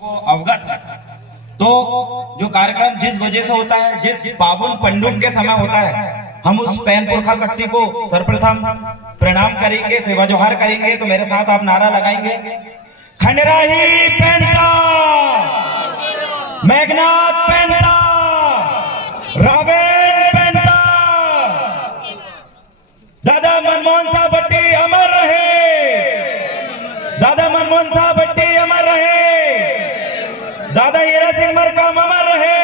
को अवगत है। तो जो कार्यक्रम जिस वजह से होता है, जिस पावन पंडुम के समय होता है, हम उस पैन पुरखा शक्ति को सर्वप्रथम प्रणाम करेंगे, सेवा जोहार करेंगे। तो मेरे साथ आप नारा लगाएंगे, खंडराही पैंता, मेघनाथ पैंता, रावेन पैंता, दादा मनमोहन साहब भट्टी अमर रहे, दादा मनमोहन साहब भट्टी अमर रहे, दादा हीरा सिंह मरकाम अमर रहे।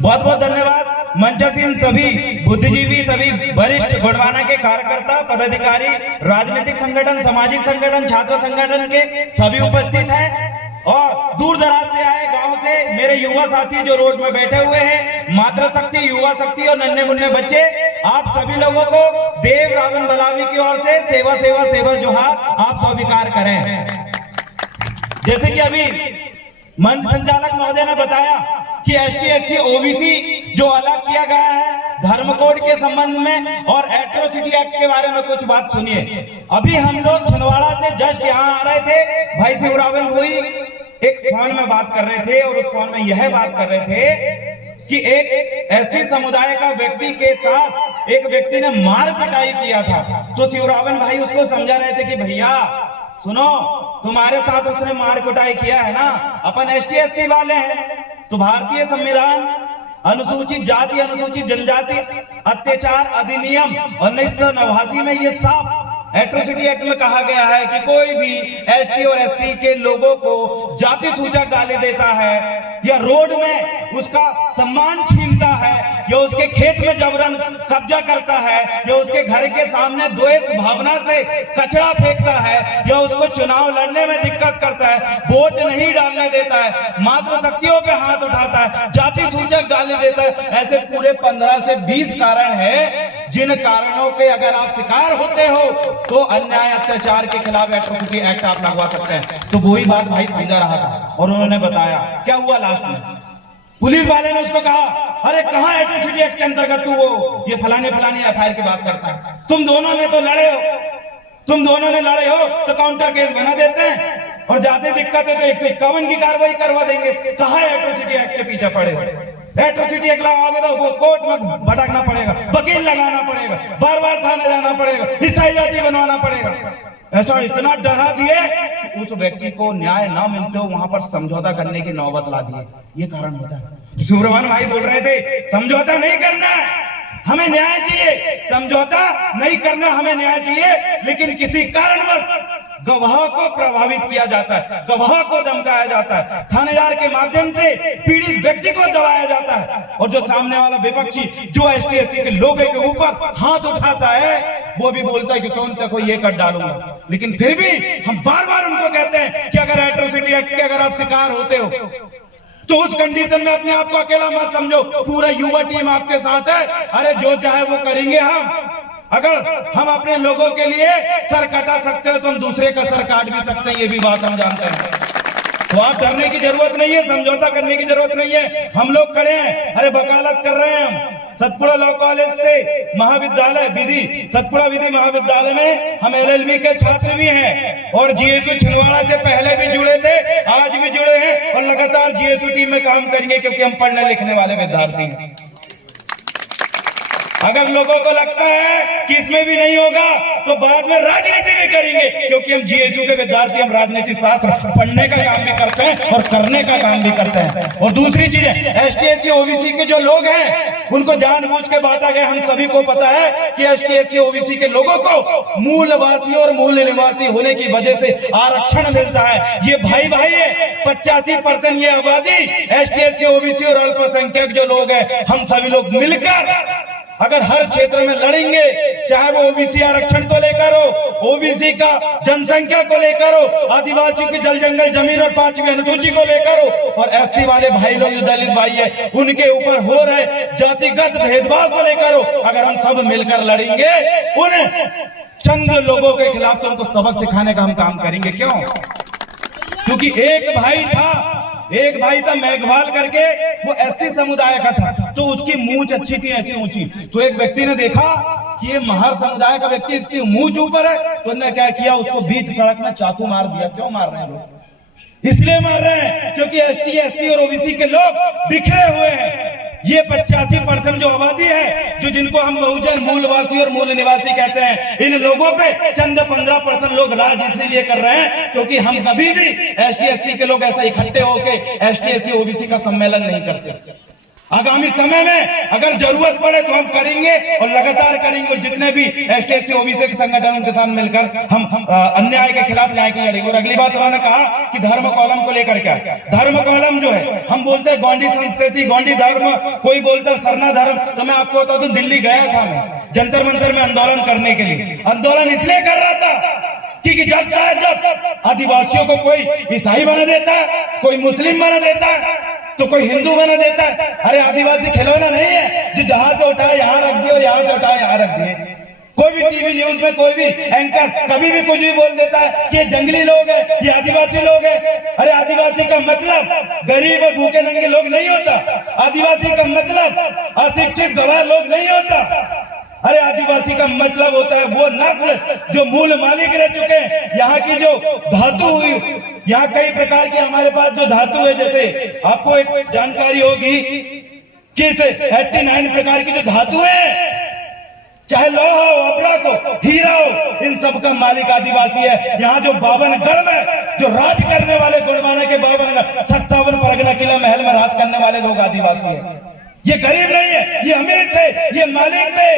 बहुत बहुत धन्यवाद। मंचासीन सभी बुद्धिजीवी, सभी वरिष्ठ गुणवाना के कार्यकर्ता, पदाधिकारी, राजनीतिक संगठन, सामाजिक संगठन, छात्र संगठन के सभी उपस्थित हैं और दूर दराज से आए गांव से मेरे युवा साथी जो रोड में बैठे हुए हैं, मातृशक्ति, युवा शक्ति और नन्हे मुन्ने बच्चे, आप सभी लोगों को देव रावण बलावी की ओर से सेवा सेवा सेवा जोहार आप स्वीकार करें। जैसे कि अभी मंच संचालक महोदय ने बताया कि एसटी एससी ओबीसी जो अलग किया गया है धर्म कोड के संबंध में और एट्रोसिटी एक्ट के बारे में कुछ बात सुनिए। अभी हम लोग छिंदवाड़ा से जस्ट यहाँ आ रहे थे, भाई शिवरावल वही एक फोन में बात कर रहे थे और उस फोन में यह बात कर रहे थे कि एक एससी समुदाय का व्यक्ति के साथ एक व्यक्ति ने मार पिटाई किया था। तो शिवरावल भाई उसको समझा रहे थे कि भैया सुनो, तुम्हारे साथ उसने मार कुटाई किया है ना, अपन एसटी एससी वाले हैं, तो भारतीय संविधान अनुसूचित जाति अनुसूचित जनजाति अत्याचार अधिनियम 1989 में ये साफ एट्रोसिटी एक्ट में कहा गया है कि कोई भी एसटी और एससी के लोगों को जाति सूचक गाली देता है या रोड में उसका सम्मान छीनता है या उसके खेत में जबरन कब्जा करता है या उसके घर के सामने द्वेष भावना से कचरा फेंकता है या उसको चुनाव लड़ने में दिक्कत करता है, वोट नहीं डालने देता है, मात्र शक्तियों पे हाथ उठाता है, जाति सूचक गाली देता है, ऐसे पूरे 15 से 20 कारण है जिन कारणों के अगर आप शिकार होते हो तो अन्याय अत्याचार के खिलाफ एट्रोसिटी एक्ट आप लगवा सकते हैं। तो वही बात भाई समझा रहा था और उन्होंने बताया क्या हुआ लास्ट में। पुलिस वाले ने उसको कहा, अरे कहां एट्रोसिटी एक्ट के अंतर्गत तू वो ये फलाने फलाने एफआईआर की बात करता है, तुम दोनों ने तो लड़े हो, तुम दोनों ने लड़े हो तो काउंटर केस बना देते हैं और जाते दिक्कत है तो 151 की कार्रवाई करवा देंगे। कहां एट्रोसिटी एक्ट के पीछे पड़े हो? एट्रोसिटी एक्ट लगाओगे तो वो कोर्ट में भटकना पड़ेगा, वकील लगाना पड़ेगा, बार बार थाने जाना पड़ेगा, ईसाई जाति बनवाना पड़ेगा। ऐसा इतना डरा दिए कि उस व्यक्ति को न्याय ना मिलते हो वहां पर समझौता करने की नौबत ला दिए। ये कारण होता है। सुब्रमण्यम भाई बोल रहे थे समझौता नहीं करना, हमें न्याय चाहिए, समझौता नहीं करना, हमें न्याय चाहिए, लेकिन किसी कारणवश गवाह को प्रभावित किया जाता है, गवाह को धमकाया जाता है, थानेदार के माध्यम से पीड़ित व्यक्ति को दबाया जाता है और जो सामने वाला विपक्षी जो एसटी एससी के लोगों के ऊपर हाथ उठाता है वो भी बोलता है कि तुम तक ये कर डालूंगा। लेकिन फिर भी हम बार बार उनको कहते हैं कि अगर एट्रोसिटी एक्ट के अगर आप शिकार होते हो तो उस कंडीशन में अपने आप को अकेला मत समझो, पूरा युवा टीम आपके साथ है। अरे जो चाहे वो करेंगे हम, अगर हम अपने लोगों के लिए सर कटा सकते हो तो हम दूसरे का सर काट भी सकते हैं, ये भी बात हम जानते हैं। तो आप डरने की जरूरत नहीं है, समझौता करने की जरूरत नहीं है, हम लोग खड़े हैं। अरे वकालत कर रहे हैं हम सतपुड़ा लॉ कॉलेज से महाविद्यालय विधि, सतपुड़ा विधि महाविद्यालय में हम एलएलबी के छात्र भी हैं और जीएसयू छिंदवाड़ा से पहले भी जुड़े थे, आज भी जुड़े हैं और लगातार जीएसयू टीम में काम करेंगे क्योंकि हम पढ़ने लिखने वाले विद्यार्थी हैं। अगर लोगों को लगता है कि इसमें भी नहीं होगा तो बाद में राजनीति भी करेंगे क्योंकि हम जीएसयू के विद्यार्थी, हम राजनीति शास्त्र पढ़ने का काम भी करते हैं और करने का काम भी करते हैं। और दूसरी चीज है, एसटी एससी ओबीसी के जो लोग हैं उनको जानबूझ के बांटा गया। हम सभी को पता है कि एसटी एससी ओबीसी के लोगों को मूलवासी और मूल निवासी होने की वजह से आरक्षण मिलता है। ये भाई भाई है, 85% ये आबादी एसटी एससी ओबीसी और अल्पसंख्यक जो लोग हैं, हम सभी लोग मिलकर अगर हर क्षेत्र में लड़ेंगे, चाहे वो ओबीसी आरक्षण को लेकर हो, ओबीसी का जनसंख्या को लेकर हो, आदिवासियों की जल जंगल जमीन और 5वीं अनुसूची को लेकर हो, और एससी वाले भाई लोग जो दलित भाई है उनके ऊपर हो रहे जातिगत भेदभाव को लेकर हो, अगर हम सब मिलकर लड़ेंगे उन चंद लोगों के खिलाफ तो उनको सबक सिखाने का हम काम करेंगे। क्यों? क्योंकि एक भाई था मेघवाल करके, वो एससी समुदाय का था, तो उसकी मूंछ अच्छी थी ऐसी ऊंची। तो एक व्यक्ति ने देखा कि ये महार समुदाय का व्यक्ति, इसकी मूंछ ऊपर है, तो उन्होंने क्या किया, उसको बीच सड़क में चाकू मार दिया। क्यों मार रहे हैं लोग? इसलिए मार रहे हैं क्योंकि एसटी, एससी और ओबीसी के लोग बिखरे हुए हैं। ये 85% जो आबादी है, जो जिनको हम बहुजन, मूलवासी और मूल निवासी कहते हैं, इन लोगों पे चंद 15% लोग राज इसीलिए कर रहे हैं क्योंकि हम कभी भी एसटी, एससी के लोग ऐसा इकट्ठे होके एसटी, एससी, ओबीसी का सम्मेलन नहीं करते। आगामी समय में अगर जरूरत पड़े तो हम करेंगे और लगातार करेंगे, और जितने भी एसटी, एससी, ओबीसी के संगठन उनके साथ मिलकर हम अन्याय के खिलाफ न्याय के लड़ेंगे। और अगली बात उन्होंने कहा कि धर्म कॉलम को लेकर क्या, धर्म कॉलम जो है, हम बोलते हैं गौंडी संस्कृति, गौंडी धर्म, कोई बोलता है सरना धर्म। तो मैं आपको बता दूं, दिल्ली गया था मैं जंतर मंतर में आंदोलन करने के लिए। आंदोलन इसलिए कर रहा था कि जब आदिवासियों को कोई ईसाई बना देता है, कोई मुस्लिम बना देता है, तो कोई हिंदू बना देता है। अरे आदिवासी खिलौना नहीं है जो जहां से उठाए यहाँ रख दिए और यहाँ से उठाए यहाँ रख दिए। कोई भी टीवी न्यूज में कोई भी एंकर कभी भी कुछ भी बोल देता है कि ये जंगली लोग है, ये आदिवासी लोग है। अरे आदिवासी का मतलब गरीब और भूखे नंगे लोग नहीं होता। आदिवासी का मतलब अशिक्षित गवार लोग नहीं होता। अरे आदिवासी का मतलब होता है वो नस्ल जो मूल मालिक रह चुके हैं। यहाँ की जो धातु हुई, यहाँ कई प्रकार की हमारे पास जो धातु है, जैसे आपको एक जानकारी होगी कि 89 प्रकार की जो धातु है, चाहे लोहा हो, अब्रक हो, हीरा हो, इन सब का मालिक आदिवासी है। यहाँ जो 52 गढ़ में जो राज करने वाले, गोंडवाना के 52 गढ़, 57 परगना किला महल में राज करने वाले लोग आदिवासी है। ये गरीब नहीं है, ये अमीर थे, ये मालिक थे,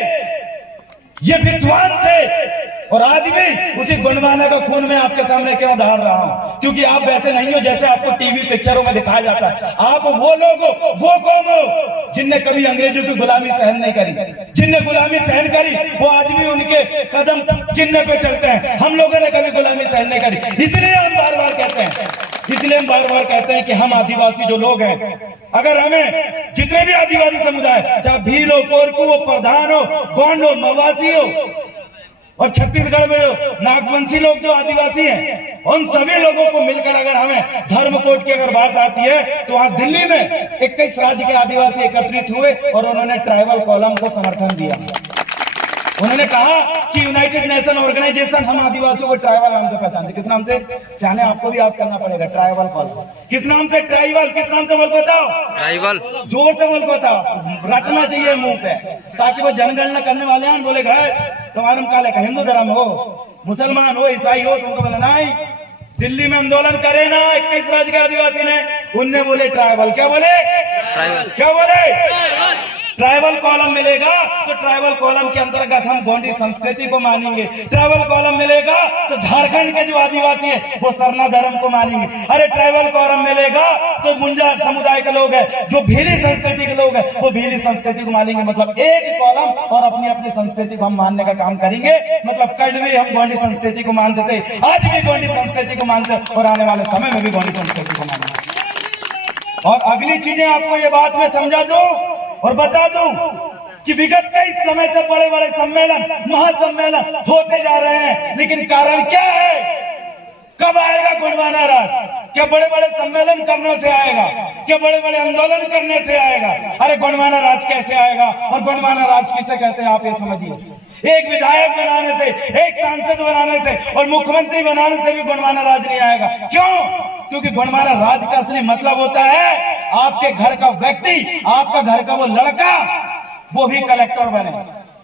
ये विद्वान थे। और आज भी उसी गोंडवाना का खून में आपके सामने क्यों धार रहा हूं? क्योंकि आप वैसे नहीं हो जैसे आपको टीवी पिक्चरों में दिखाया जाता है। आप वो लोग हो, वो कौम हो जिनने कभी अंग्रेजों की गुलामी सहन नहीं करी। जिनने गुलामी सहन करी वो आज भी उनके कदम चिन्ह पे चलते हैं। हम लोगों ने कभी गुलामी सहन नहीं करी। इसलिए हम बार बार कहते हैं कि हम आदिवासी जो लोग हैं, अगर हमें जितने भी आदिवासी समुदाय, चाहे भील हो, कोरकू हो, प्रधान हो, गोंड हो, मवासी हो, और छत्तीसगढ़ में नागवंशी लोग जो आदिवासी हैं, उन सभी लोगों को मिलकर अगर हमें धर्म कोड की अगर बात आती है, तो वहां दिल्ली में 21 राज्य के आदिवासी एकत्रित हुए और उन्होंने ट्राइबल कॉलम को समर्थन दिया। उन्होंने कहा कि यूनाइटेड नेशन ऑर्गेनाइजेशन हम आदिवासियों को ट्राइबल नाम से पहचानते। किस नाम से? सियाने आपको भी याद करना पड़ेगा, ट्राइबल कॉलम। किस नाम से? ट्राइबल। किस नाम से बोल बताओ? ट्राइबल। जोर से बोल बताओ, रटना चाहिए मुंह पे, ताकि वो जनगणना करने वाले हैं बोले गए तुम्हारे काले का हिंदू धर्म हो, मुसलमान हो, ईसाई हो, तुमको बोला नहीं। दिल्ली में आंदोलन करे ना 21 राज्य के आदिवासी ने, उनने बोले ट्राइबल। क्या बोले? ट्राइबल। क्या बोले? ट्राइबल कॉलम मिलेगा तो ट्राइबल कॉलम के अंतर्गत हम गोंडी संस्कृति को मानेंगे। ट्राइबल कॉलम मिलेगा तो झारखंड के जो आदिवासी है वो सरना धर्म को मानेंगे। अरे ट्राइबल कॉलम मिलेगा तो मुंजा समुदाय के लोग हैं, जो भीली संस्कृति के लोग हैं, वो भीली संस्कृति को मानेंगे। मतलब एक कॉलम और अपनी अपनी संस्कृति को हम मानने का काम करेंगे। मतलब कल भी हम गोंडी संस्कृति को मानते थे, आज भी गोंडी संस्कृति को मानते और आने वाले समय में भी गोंडी संस्कृति को मानेंगे। और अगली चीजें आपको ये बात में समझा दूं और बता दूं कि विगत कई समय से बड़े बड़े सम्मेलन, महासम्मेलन होते जा रहे हैं, लेकिन कारण क्या है? कब आएगा गोंडवाना राज? क्या बड़े बड़े सम्मेलन करने से आएगा? क्या बड़े बड़े आंदोलन करने से आएगा? अरे गोंडवाना राज कैसे आएगा? और गोंडवाना राज किसे कहते हैं आप ये समझिए। एक विधायक बनाने से, एक सांसद बनाने से और मुख्यमंत्री बनाने से भी गोंडवाना राज नहीं आएगा। क्यों? क्योंकि गोंडवाना राज का असली मतलब होता है आपके घर का व्यक्ति, आपका घर का वो लड़का, वो भी कलेक्टर बने,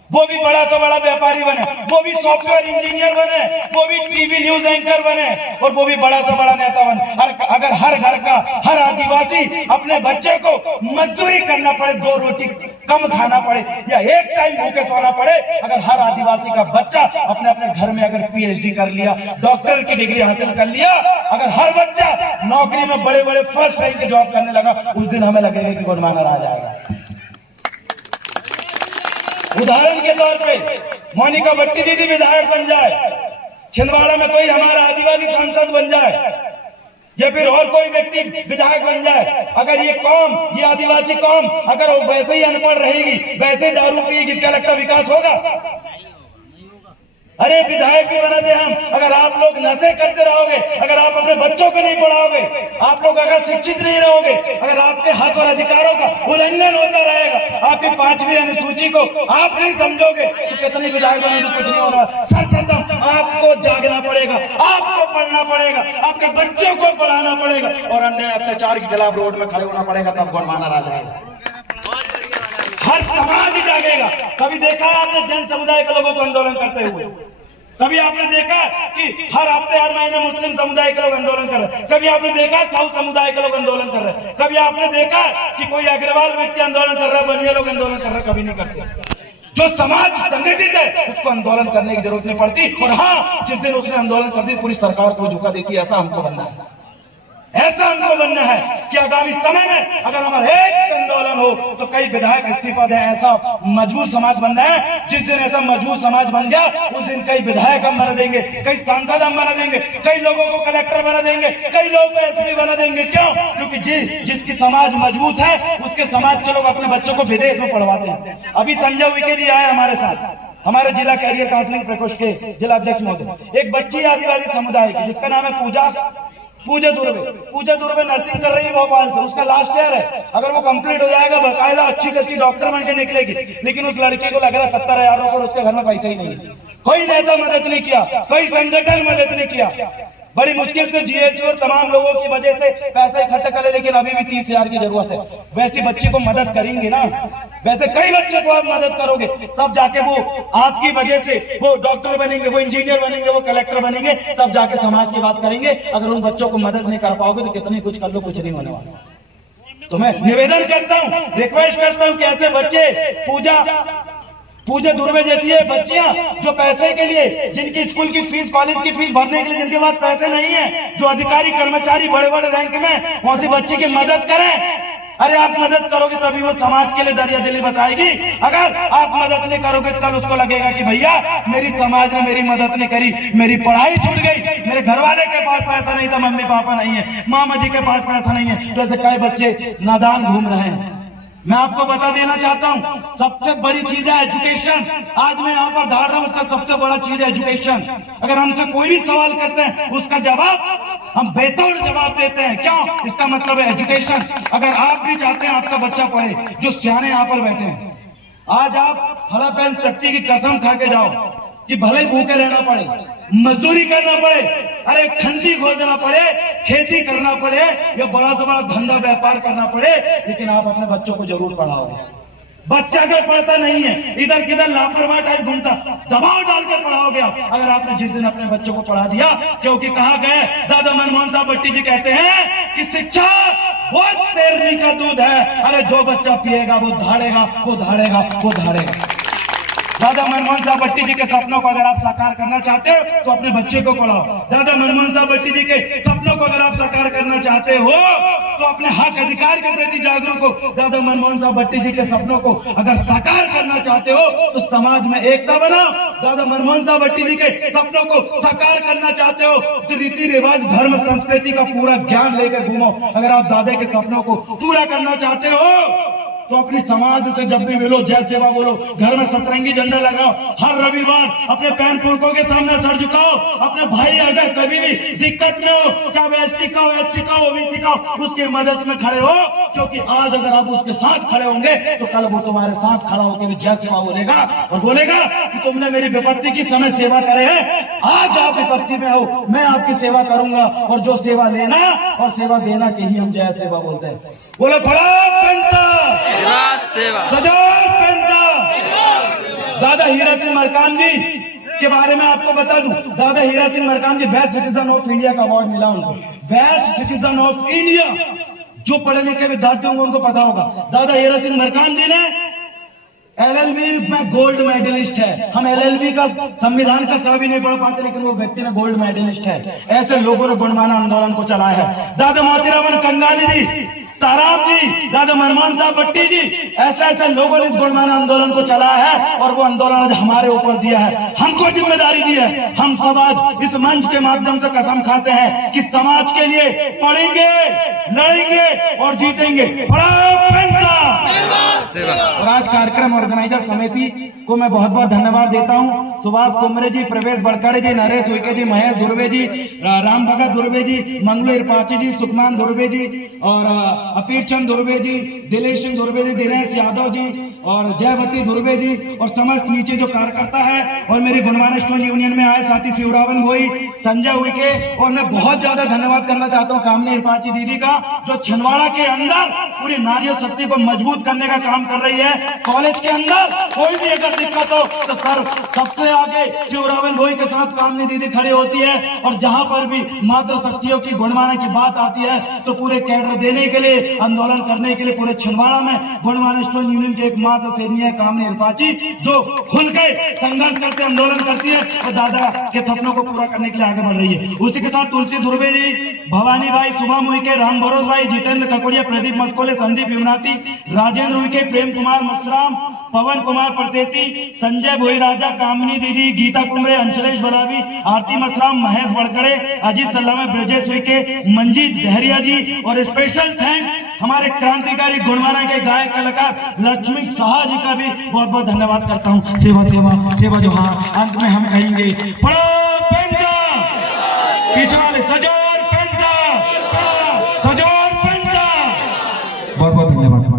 वो भी बड़ा से बड़ा व्यापारी बने, वो भी सॉफ्टवेयर इंजीनियर बने, वो भी टीवी न्यूज एंकर बने, और वो भी बड़ा से बड़ा नेता बने। अगर हर घर का हर आदिवासी अपने बच्चे को मजदूरी करना पड़े, 2 रोटी कम खाना पड़े या एक टाइम भूखे सोना पड़े, अगर हर आदिवासी का बच्चा अपने अपने घर में अगर पीएचडी कर लिया, डॉक्टर की डिग्री हासिल कर लिया, अगर हर बच्चा नौकरी में बड़े बड़े फर्स्ट रैंक के जॉब करने लगा, उस दिन हमें लगेगा कि गोंडवाना राज आएगा। उदाहरण के तौर पे मोनिका भट्टी दीदी विधायक बन जाए, छिंदवाड़ा में कोई हमारा आदिवासी सांसद बन जाए, या फिर और कोई व्यक्ति विधायक बन जाए, अगर ये कौम, ये आदिवासी कौम अगर वो वैसे ही अनपढ़ रहेगी, वैसे दारू पिएगी, क्या लगता विकास होगा? अरे विधायक भी बना दे हम, अगर आप लोग नशे करते रहोगे, अगर आप अपने बच्चों को नहीं पढ़ाओगे, आप लोग अगर शिक्षित नहीं रहोगे, अगर आपके हक और अधिकारों का उल्लंघन होता रहेगा, आपकी 5वीं अनुसूची को आप नहीं समझोगे तो कितने विधायक बने तो कुछ नहीं होगा। सर्वप्रथम आपको जागना पड़ेगा, आपको पढ़ना पड़ेगा, आपके बच्चों को पढ़ाना पड़ेगा और अन्याय अत्याचार के खिलाफ रोड में खड़े होना पड़ेगा, तब गुणमाना आ जाएगा। हर समाज जागेगा। कभी देखा है आपने जन समुदाय के लोगों को आंदोलन करते हुए? कभी आपने देखा कि हर हफ्ते हर महीने मुस्लिम समुदाय के लोग आंदोलन कर रहे हैं? कभी आपने देखा साउथ समुदाय के लोग आंदोलन कर रहे हैं? कभी आपने देखा कि कोई अग्रवाल व्यक्ति आंदोलन कर रहा है, बनिया लोग आंदोलन कर रहे हैं? कभी नहीं करते। जो समाज संगठित है उसको आंदोलन करने की जरूरत नहीं पड़ती। और हाँ, जिस दिन उसने आंदोलन कर दी पूरी सरकार को झुका देती है। ऐसा हमको बनना है, ऐसा हमको बनना है कि आगामी समय में अगर हमारा एक आंदोलन हो तो कई विधायक इस्तीफा दें। ऐसा मजबूत समाज बनना है। जिस दिन ऐसा मजबूत समाज बन गया उस दिन कई विधायक हम बना देंगे, कई सांसद हम बना देंगे, कई लोगों को कलेक्टर बना देंगे, कई लोगों को एसपी बना देंगे। क्यों? क्योंकि जिसकी समाज मजबूत है उसके समाज के लोग अपने बच्चों को विदेश में पढ़वाते हैं। अभी संजय उइके जी आए हमारे साथ, हमारे जिला कैरियर काउंसलिंग प्रकोष्ठ के जिला अध्यक्ष महोदय। एक बच्ची आदिवासी समुदाय की जिसका नाम है पूजा दुर्वे नर्सिंग कर रही है भोपाल से। उसका लास्ट ईयर है, अगर वो कंप्लीट हो जाएगा बकायदा अच्छी से अच्छी डॉक्टर बन के निकलेगी। लेकिन उस लड़की को लग रहा है 70,000 रुपये, उसके घर में पैसा ही नहीं है। कोई नेता मदद नहीं किया, कोई संगठन मदद नहीं किया। बड़ी मुश्किल से जीएचओ और तमाम लोगों की वजह से पैसा इकट्ठा करे, लेकिन अभी भी 30,000 की जरूरत है। वैसी बच्ची को मदद करेंगे ना, वैसे कई बच्चों को आप मदद करोगे तब जाके वो आपकी वजह से वो डॉक्टर बनेंगे, वो इंजीनियर बनेंगे, वो कलेक्टर बनेंगे, तब जाके समाज की बात करेंगे। अगर उन बच्चों को मदद नहीं कर पाओगे तो कितनी कुछ कर लो, कुछ नहीं होने वाला। तो मैं निवेदन करता हूँ, रिक्वेस्ट करता हूँ कि ऐसे बच्चे पूजा दुर्वे जैसी है बच्चियां जो पैसे के लिए, जिनकी स्कूल की फीस, कॉलेज की फीस भरने के लिए जिनके पास पैसे नहीं है, जो अधिकारी कर्मचारी बड़े बड़े रैंक में, वहां से बच्ची की मदद करें। अरे आप मदद करोगे तभी वो समाज के लिए दरिया दिली बताएगी। अगर आप मदद नहीं करोगे तो कल उसको लगेगा कि भैया मेरी समाज ने मेरी मदद नहीं करी, मेरी पढ़ाई छूट गई, मेरे घर वाले के पास पैसा नहीं था, मम्मी पापा नहीं है, मामा जी के पास पैसा नहीं है। तो ऐसे कई बच्चे नादान घूम रहे हैं। मैं आपको बता देना चाहता हूं, सबसे बड़ी चीज है एजुकेशन। आज मैं यहाँ पर धार रहा हूं, उसका सबसे बड़ा चीज है एजुकेशन। अगर हमसे कोई भी सवाल करते हैं उसका जवाब हम बेतौड़ जवाब देते हैं। क्यों? इसका मतलब है एजुकेशन। अगर आप भी चाहते हैं आपका बच्चा पढ़े, जो सियाने यहाँ पर बैठे हैं, आज आप हरा पेन शक्ति की कसम खा के जाओ कि भले भूखे रहना पड़े, मजदूरी करना पड़े, अरे खंती खोदना पड़े, खेती करना पड़े, या बड़ा से बड़ा धंधा व्यापार करना पड़े, लेकिन आप अपने बच्चों को जरूर पढ़ाओगे। बच्चा अगर पढ़ता नहीं है, इधर किधर लापरवाह टाइप घूमता, दबाव डाल के पढ़ाओगे आप। अगर आपने जिस दिन अपने बच्चों को पढ़ा दिया, क्योंकि कहा गया, दादा मनमोहन साहब भट्टी जी कहते हैं कि शिक्षा वो शेरनी का दूध है। अरे जो बच्चा पिएगा वो धाड़ेगा, वो धाड़ेगा, वो धाड़ेगा। दादा मनमोहन साहब भट्टी जी के सपनों को अगर आप साकार करना चाहते हो तो अपने बच्चे को पढ़ाओ। दादा मनमोहन साहब भट्टी जी के सपनों को अगर आप साकार करना चाहते हो तो अपने हक अधिकार के प्रति जागरूक हो। दादा मनमोहन साहब भट्टी जी के सपनों को अगर साकार करना चाहते हो तो समाज में एकता बनाओ। दादा मनमोहन साहब भट्टी जी के सपनों को साकार करना चाहते हो तो रीति रिवाज, धर्म, संस्कृति का पूरा ज्ञान लेकर घूमो। अगर आप दादा के सपनों को पूरा करना चाहते हो तो अपनी समाज से जब भी मिलो जय सेवा बोलो, घर में सतरंगी झंडा लगाओ, हर रविवार अपने पैन पुरखों के सामने सर झुकाओ। अपने भाई अगर कभी भी दिक्कत में हो, चाहे एसटी का हो, एससी का हो, ओबीसी का हो, उसके मदद में खड़े हो। क्योंकि आज अगर आप उसके साथ खड़े होंगे तो कल वो तुम्हारे साथ खड़ा होकर भी जय सेवा बोलेगा और बोलेगा कि तुमने मेरी विपत्ति की समय सेवा करे है, आज आप विपत्ति में हो, मैं आपकी सेवा करूंगा। और जो सेवा लेना और सेवा देना के ही हम जय सेवा बोलते हैं। बोलो दादा हीरा सिंह मरकाम जी के बारे में आपको बता दूं, दादा हीरा सिंह मरकाम जी बेस्ट सिटीजन ऑफ इंडिया का अवार्ड मिला उनको। बेस्ट सिटीजन ऑफ इंडिया, जो पढ़े लिखे विद्यार्थी होंगे उनको पता होगा। दादा हीरा सिंह मरकाम जी ने LLB में गोल्ड मेडलिस्ट है। हम LLB का संविधान का सा भी नहीं पढ़ पाते, लेकिन वो व्यक्ति ने गोल्ड मेडलिस्ट है। ऐसे लोगों ने गुणमाना आंदोलन को चलाया है। दादा मोतीराम कंगाली जी, ताराम जी, दादा मनमोहन साहब भट्टी जी, ऐसे ऐसे लोगों ने इस गुणमाना आंदोलन को चलाया है और वो आंदोलन हमारे ऊपर दिया है, हमको जिम्मेदारी दी है। हम सब आज इस मंच के माध्यम से कसम खाते हैं कि समाज के लिए पढ़ेंगे, लड़ेंगे और जीतेंगे। और आज कार्यक्रम ऑर्गेनाइजर समिति को मैं बहुत बहुत धन्यवाद देता हूं। सुभाष कुमरे जी, प्रवेश बड़काड़े जी, नरेश उइके जी, महेश दुर्वे जी, राम भगत दुर्वे जी, मंगलू इरपाची जी, सुखमान दुर्वे जी और अपीर चंद दुर्वे जी, दिलेश सिंह दुर्वे जी, दिनेश यादव जी और जयवती दुर्वे जी और समस्त नीचे जो कार्यकर्ता है और मेरे गुणवाना स्टोन यूनियन में आए साथी शिवरावन भोई, संजय उइके। और मैं बहुत ज्यादा धन्यवाद करना चाहता हूँ कामनी इरपाची दीदी का, जो छिंदवाड़ा के अंदर पूरी नारी शक्ति को मजबूत करने का काम कर रही है। कॉलेज के अंदर कोई भी अगर दिक्कत हो तो सर सबसे आगे शिवरावन भोई के साथ कामनी दीदी खड़ी होती है। और जहां पर भी मातृ शक्तियों की गुणवाना की बात आती है तो पूरे कैडर देने के लिए, आंदोलन करने के लिए पूरे छिंदवाड़ा में गुणवाना स्टोन यूनियन के एक मात्र सेनी है कामनी इरपाची, जो खुल के संघर्ष करते आंदोलन करती है और दादा के सपनों को पूरा करने के लिए आगे बढ़ रही है। उसी के साथ तुलसी दुर्वे जी, भवानी भाई, शुभम उइके, राम भरोस भाई, जितेंद्र ककोड़िया, प्रदीप मस्कोले, संदीप युवनाती, राजेंद्र उइके, प्रेम कुमार मसराम, पवन कुमार प्रतेती, संजय भोई राजा, कामनी दीदी, गीता कुमरे, अंचलेश बलावी, आरती मसराम, महेश वड़कड़े, अजीत सलामे, ब्रजेश उइके, मंजीत बहरिया जी और स्पेशल थैंक्स हमारे क्रांतिकारी गुणवाना के गायक कलाकार लक्ष्मी शाह जी का भी बहुत बहुत धन्यवाद करता हूँ। सेवा सेवा सेवा जो हाँ अंत में हम कहेंगे पढ़ो पंजा पिछाले सजोर पंजा सजोर पंजा। बहुत बहुत धन्यवाद।